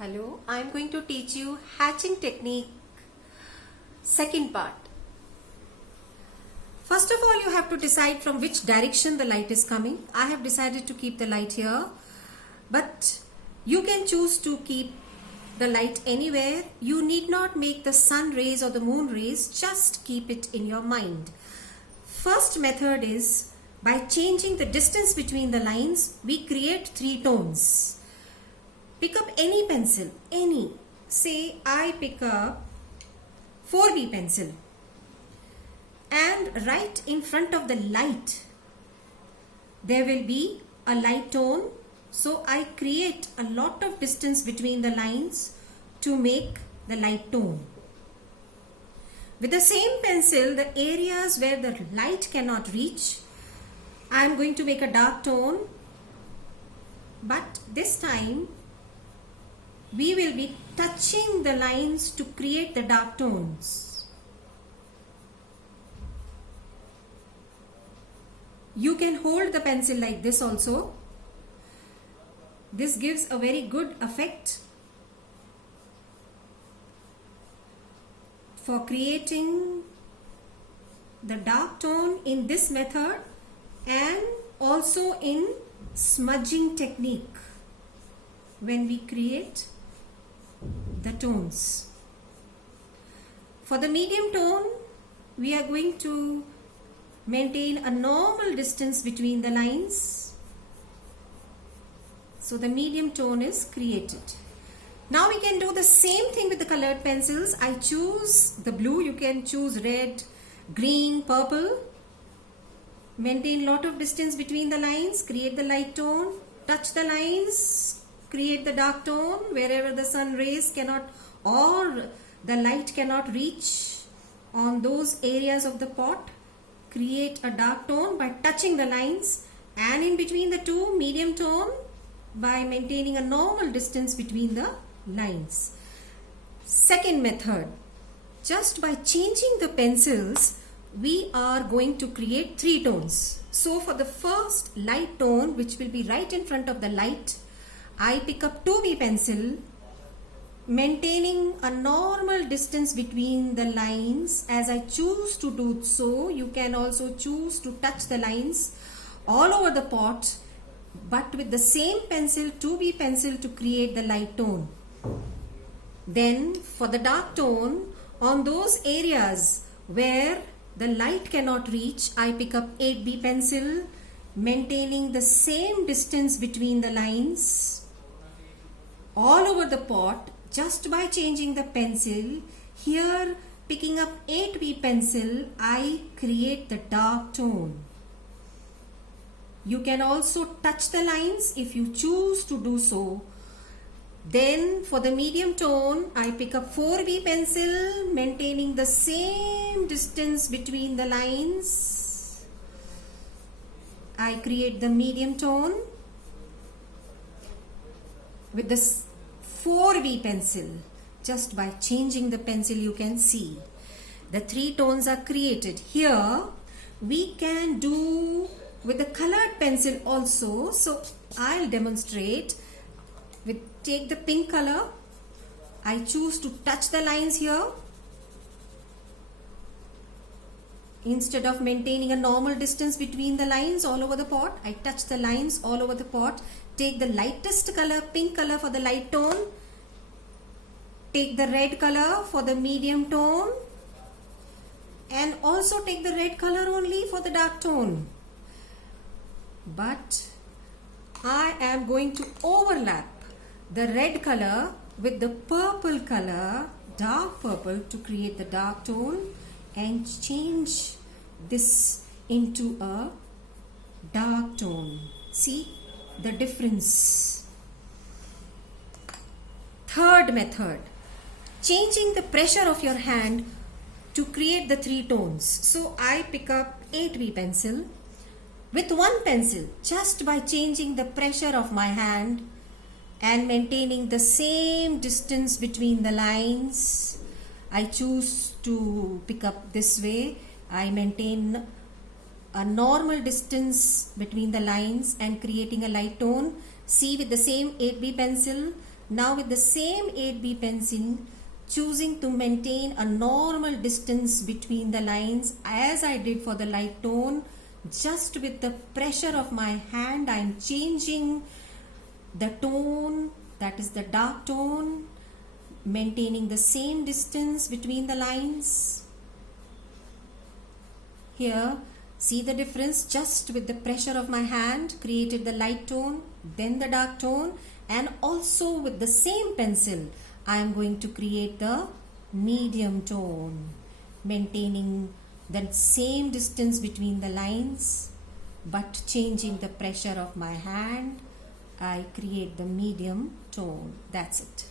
Hello, I am going to teach you hatching technique, second part. First of all, you have to decide from which direction the light is coming. I have decided to keep the light here, but you can choose to keep the light anywhere. You need not make the sun rays or the moon rays, just keep it in your mind. First method is by changing the distance between the lines, we create three tones. Pick up any pencil, any. Say I pick up 4B pencil and right in front of the light there will be a light tone. So I create a lot of distance between the lines to make the light tone. With the same pencil, the areas where the light cannot reach, I am going to make a dark tone, but this time we will be touching the lines to create the dark tones. You can hold the pencil like this also. This gives a very good effect for creating the dark tone in this method and also in smudging technique when we create the tones. For the medium tone, we are going to maintain a normal distance between the lines. So the medium tone is created. Now we can do the same thing with the colored pencils. I choose the blue, you can choose red, green, purple. Maintain lot of distance between the lines, create the light tone, touch the lines, create the dark tone wherever the sun rays cannot or the light cannot reach on those areas of the pot. Create a dark tone by touching the lines, and in between the two, medium tone by maintaining a normal distance between the lines. Second method, just by changing the pencils, we are going to create three tones. So for the first light tone, which will be right in front of the light, I pick up 2B pencil, maintaining a normal distance between the lines as I choose to do so. You can also choose to touch the lines all over the pot, but with the same pencil, 2B pencil, to create the light tone. Then for the dark tone, on those areas where the light cannot reach, I pick up 8B pencil, maintaining the same distance between the lines all over the pot just by changing the pencil. Here, picking up 8B pencil, I create the dark tone. You can also touch the lines if you choose to do so. Then for the medium tone, I pick up 4B pencil, maintaining the same distance between the lines. I create the medium tone with the 4B pencil. Just by changing the pencil, you can see the three tones are created. Here we can do with the colored pencil also. So I'll demonstrate. Take the pink color. I choose to touch the lines here. Instead of maintaining a normal distance between the lines all over the pot, I touch the lines all over the pot. Take the lightest color, pink color, for the light tone. Take the red color for the medium tone. And also take the red color only for the dark tone. But I am going to overlap the red color with the purple color, dark purple, to create the dark tone and change this into a dark tone. See the difference. Third method, changing the pressure of your hand to create the three tones. So I pick up 8B pencil. With one pencil, just by changing the pressure of my hand and maintaining the same distance between the lines, I choose to pick up this way. I maintain a normal distance between the lines and creating a light tone. See, with the same 8B pencil, Now with the same 8B pencil, choosing to maintain a normal distance between the lines as I did for the light tone, just with the pressure of my hand I am changing the tone, that is the dark tone, maintaining the same distance between the lines. Here, see the difference, just with the pressure of my hand created the light tone, then the dark tone, and also with the same pencil I am going to create the medium tone, maintaining the same distance between the lines but changing the pressure of my hand. I create the medium tone. That's it.